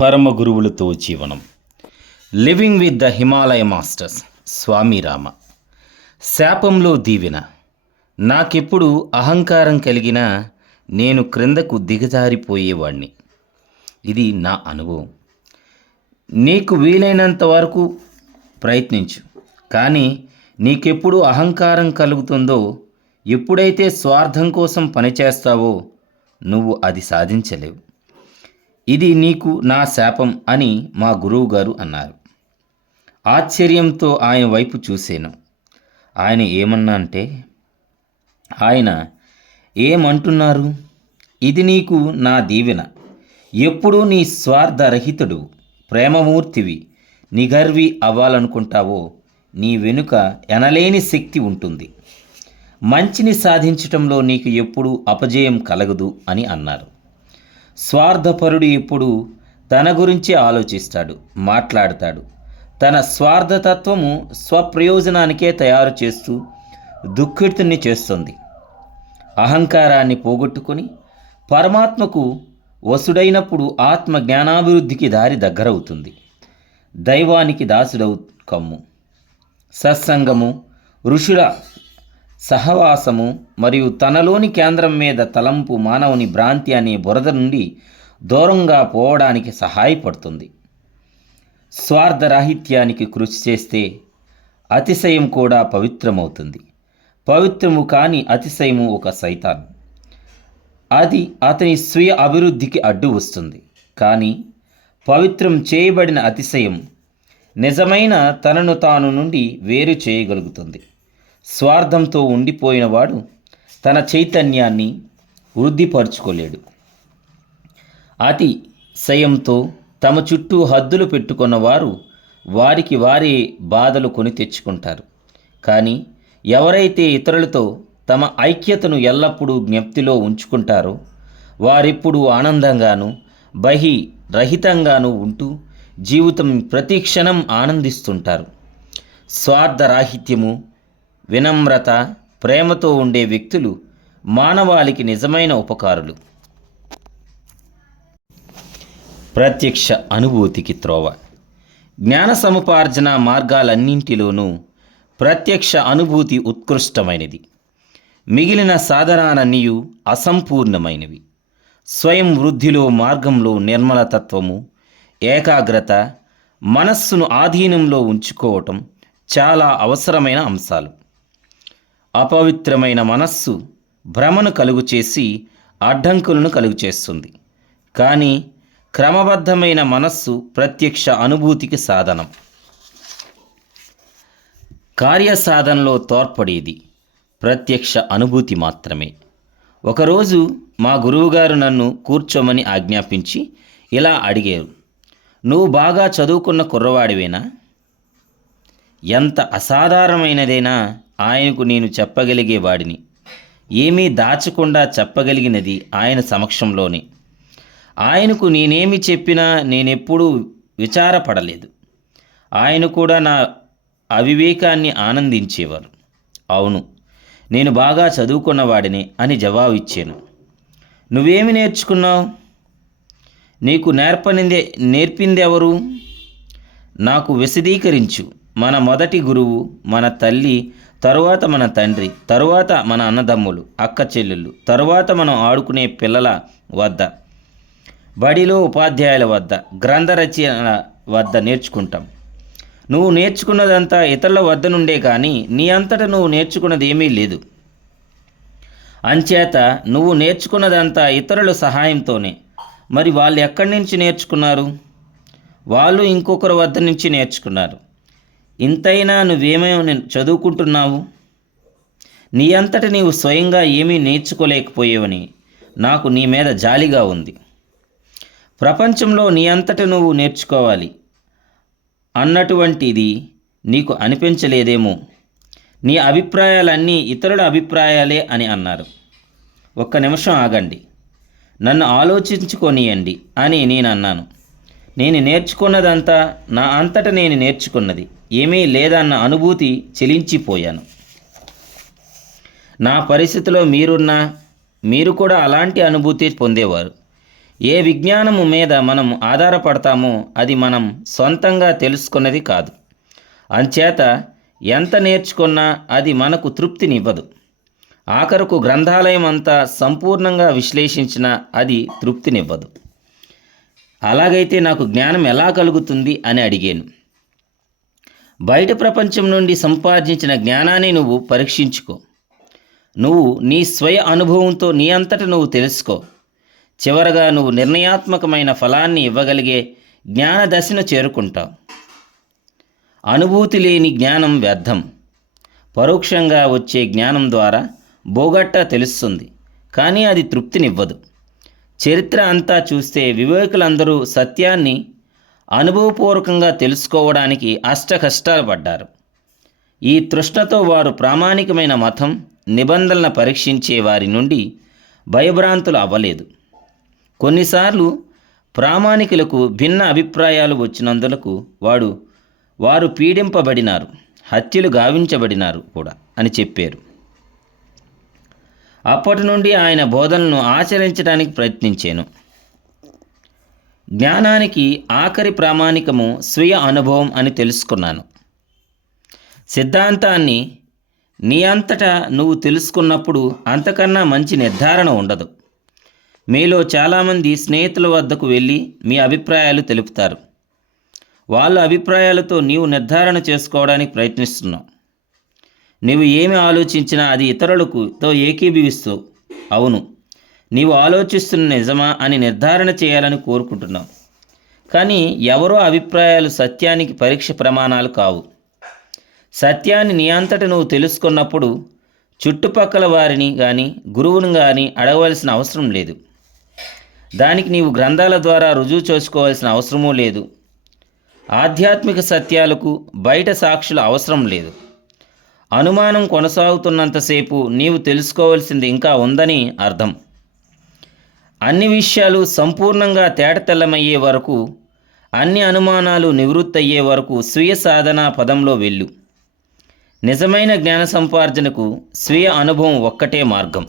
పరమ గురువులతో జీవనం. Living with the Himalaya masters. Swami Rama. శాపంలో దీవెన. నాకెప్పుడు అహంకారం కలిగినా నేను క్రిందకు దిగజారిపోయేవాణ్ణి. ఇది నా అనుభవం. నీకు వీలైనంత వరకు ప్రయత్నించు, కానీ నీకెప్పుడు అహంకారం కలుగుతుందో, ఎప్పుడైతే స్వార్థం కోసం పనిచేస్తావో నువ్వు అది సాధించలేవు. ఇది నీకు నా శాపం అని మా గురువుగారు అన్నారు. ఆశ్చర్యంతో ఆయన వైపు చూశాను. ఆయన ఏమన్నా అంటే, ఆయన ఏమంటున్నారు? ఇది నీకు నా దీవెన. ఎప్పుడూ నీ స్వార్థరహితుడు, ప్రేమమూర్తివి, నిగర్వి అవ్వాలనుకుంటావో నీ వెనుక ఎనలేని శక్తి ఉంటుంది. మంచిని సాధించటంలో నీకు ఎప్పుడూ అపజయం కలగదు అని అన్నారు. స్వార్థపరుడు ఎప్పుడు తన గురించి ఆలోచిస్తాడు, మాట్లాడతాడు. తన స్వార్థతత్వము స్వప్రయోజనానికే తయారు చేస్తూ దుఃఖితుని చేస్తుంది. అహంకారాన్ని పోగొట్టుకొని పరమాత్మకు వసుడైనప్పుడు ఆత్మ జ్ఞానాభివృద్ధికి దారి దగ్గరవుతుంది. దైవానికి దాసుడవు కమ్ము. సత్సంగము, ఋషుల సహవాసము మరియు తనలోని కేంద్రం మీద తలంపు మానవుని భ్రాంతి అనే బురద నుండి దూరంగా పోవడానికి సహాయపడుతుంది. స్వార్థరాహిత్యానికి కృషి చేస్తే అతిశయం కూడా పవిత్రమవుతుంది. పవిత్రము కాని అతిశయము ఒక సైతాన్. అది అతని స్వీయ అభివృద్ధికి అడ్డు వస్తుంది. కానీ పవిత్రం చేయబడిన అతిశయం నిజమైన తనను తాను నుండి వేరు చేయగలుగుతుంది. స్వార్థంతో ఉండిపోయినవాడు తన చైతన్యాన్ని వృద్ధిపరుచుకోలేడు. అతిశయంతో తమ చుట్టూ హద్దులు పెట్టుకున్నవారు వారికి వారే బాధలు కొని తెచ్చుకుంటారు. కానీ ఎవరైతే ఇతరులతో తమ ఐక్యతను ఎల్లప్పుడూ జ్ఞప్తిలో ఉంచుకుంటారో వారెప్పుడూ ఆనందంగాను బహిరహితంగాను ఉంటూ జీవితం ప్రతి క్షణం ఆనందిస్తుంటారు. స్వార్థరాహిత్యము, వినమ్రత, ప్రేమతో ఉండే వ్యక్తులు మానవాళికి నిజమైన ఉపకారులు. ప్రత్యక్ష అనుభూతికి త్రోవ. జ్ఞాన సముపార్జన మార్గాలన్నింటిలోనూ ప్రత్యక్ష అనుభూతి ఉత్కృష్టమైనది. మిగిలిన సాధనాలన్నీయు అసంపూర్ణమైనవి. స్వయం వృద్ధిలో మార్గంలో నిర్మలతత్వము, ఏకాగ్రత, మనస్సును ఆధీనంలో ఉంచుకోవటం చాలా అవసరమైన అంశాలు. అపవిత్రమైన మనస్సు భ్రమను కలుగు చేసి అడ్డంకులను కలుగు చేస్తుంది. కానీ క్రమబద్ధమైన మనస్సు ప్రత్యక్ష అనుభూతికి సాధనం. కార్యసాధనలో తోడ్పడేది ప్రత్యక్ష అనుభూతి మాత్రమే. ఒకరోజు మా గురువుగారు నన్ను కూర్చోమని ఆజ్ఞాపించి ఇలా అడిగారు, నువ్వు బాగా చదువుకున్న కుర్రవాడివేనా? ఎంత అసాధారణమైనదైనా ఆయనకు నేను చెప్పగలిగేవాడిని. ఏమీ దాచకుండా చెప్పగలిగినది ఆయన సమక్షంలోనే. ఆయనకు నేనేమి చెప్పినా నేనెప్పుడూ విచారపడలేదు. ఆయన కూడా నా అవివేకాన్ని ఆనందించేవారు. అవును, నేను బాగా చదువుకున్నవాడిని అని జవాబు ఇచ్చాను. నువ్వేమి నేర్చుకున్నావు? నీకు నేర్పిందెవరు? నాకు విశదీకరించు. మన మొదటి గురువు మన తల్లి, తరువాత మన తండ్రి, తరువాత మన అన్నదమ్ములు, అక్క చెల్లెళ్ళు, తరువాత మనం ఆడుకునే పిల్లల వద్ద, బడిలో ఉపాధ్యాయుల వద్ద, గ్రంథ రచన వద్ద నేర్చుకుంటాం. నువ్వు నేర్చుకున్నదంతా ఇతరుల వద్ద నుండే కానీ నీ అంతటా నువ్వు నేర్చుకున్నది ఏమీ లేదు. అంచేత నువ్వు నేర్చుకున్నదంతా ఇతరుల సహాయంతోనే. మరి వాళ్ళు ఎక్కడి నుంచి నేర్చుకున్నారు? వాళ్ళు ఇంకొకరి వద్ద నుంచి నేర్చుకున్నారు. ఇంతైనా నువ్వేమేమి చదువుకుంటున్నావు? నీ అంతట నీవు స్వయంగా ఏమీ నేర్చుకోలేకపోయేవని నాకు నీ మీద జాలిగా ఉంది. ప్రపంచంలో నీ అంతట నువ్వు నేర్చుకోవాలి అన్నటువంటిది నీకు అనిపించలేదేమో. నీ అభిప్రాయాలన్నీ ఇతరుల అభిప్రాయాలే అని అన్నారు. ఒక్క నిమిషం ఆగండి, నన్ను ఆలోచించుకొనియండి అని నేను అన్నాను. నేను నేర్చుకున్నదంతా నా అంతట నేను నేర్చుకున్నది ఏమీ లేదన్న అనుభూతి చెలించిపోయాను. నా పరిస్థితిలో మీరు కూడా అలాంటి అనుభూతి పొందేవారు. ఏ విజ్ఞానము మీద మనం ఆధారపడతామో అది మనం సొంతంగా తెలుసుకున్నది కాదు. అంచేత ఎంత నేర్చుకున్నా అది మనకు తృప్తినివ్వదు. ఆఖరకు గ్రంథాలయం అంతా సంపూర్ణంగా విశ్లేషించినా అది తృప్తినివ్వదు. అలాగైతే నాకు జ్ఞానం ఎలా కలుగుతుంది అని అడిగాను. బయట ప్రపంచం నుండి సంపాదించిన జ్ఞానాన్ని నువ్వు పరీక్షించుకో. నువ్వు నీ స్వయ అనుభవంతో నీ అంతట నువ్వు తెలుసుకో. చివరగా నువ్వు నిర్ణయాత్మకమైన ఫలాన్ని ఇవ్వగలిగే జ్ఞాన దశను చేరుకుంటావు. అనుభూతి లేని జ్ఞానం వ్యర్థం. పరోక్షంగా వచ్చే జ్ఞానం ద్వారా బోగట్టా తెలుస్తుంది, కానీ అది తృప్తినివ్వదు. చరిత్ర అంతా చూస్తే వివేకులందరూ సత్యాన్ని అనుభవపూర్వకంగా తెలుసుకోవడానికి అష్టకష్టాలు పడ్డారు. ఈ తృష్ణతో వారు ప్రామాణికమైన మతం నిబంధనలను పరీక్షించే వారి నుండి భయభ్రాంతులు అవ్వలేదు. కొన్నిసార్లు ప్రామాణికులకు భిన్న అభిప్రాయాలు వచ్చినందులకు వారు పీడింపబడినారు, హత్యలు గావించబడినారు కూడా అని చెప్పారు. అప్పటి నుండి ఆయన బోధనలను ఆచరించడానికి ప్రయత్నించాను. జ్ఞానానికి ఆఖరి ప్రామాణికము స్వీయ అనుభవం అని తెలుసుకున్నాను. సిద్ధాంతాన్ని నీ అంతటా నువ్వు తెలుసుకున్నప్పుడు అంతకన్నా మంచి నిర్ధారణ ఉండదు. మీలో చాలామంది స్నేహితుల వద్దకు వెళ్ళి మీ అభిప్రాయాలు తెలుపుతారు. వాళ్ళ అభిప్రాయాలతో నీవు నిర్ధారణ చేసుకోవడానికి ప్రయత్నిస్తున్నావు. నీవు ఏమి ఆలోచించినా అది ఇతరులతో ఏకీభవిస్తూ అవును నీవు ఆలోచిస్తున్న నిజమా అని నిర్ధారణ చేయాలని కోరుకుంటున్నావు. కానీ ఎవరో అభిప్రాయాలు సత్యానికి పరీక్ష ప్రమాణాలు కావు. సత్యాన్ని నీ అంతట నువ్వు తెలుసుకున్నప్పుడు చుట్టుపక్కల వారిని కానీ గురువుని కానీ అడగవలసిన అవసరం లేదు. దానికి నీవు గ్రంథాల ద్వారా రుజువు చేసుకోవాల్సిన అవసరమూ లేదు. ఆధ్యాత్మిక సత్యాలకు బయట సాక్షుల అవసరం లేదు. అనుమానం కొనసాగుతున్నంతసేపు నీవు తెలుసుకోవాల్సింది ఇంకా ఉందని అర్థం. అన్ని విషయాలు సంపూర్ణంగా తేటతెల్లమయ్యే వరకు, అన్ని అనుమానాలు నివృత్తి అయ్యే వరకు స్వీయ సాధన పదంలో వెళ్ళు. నిజమైన జ్ఞాన సంపార్జనకు స్వీయ అనుభవం ఒక్కటే మార్గం.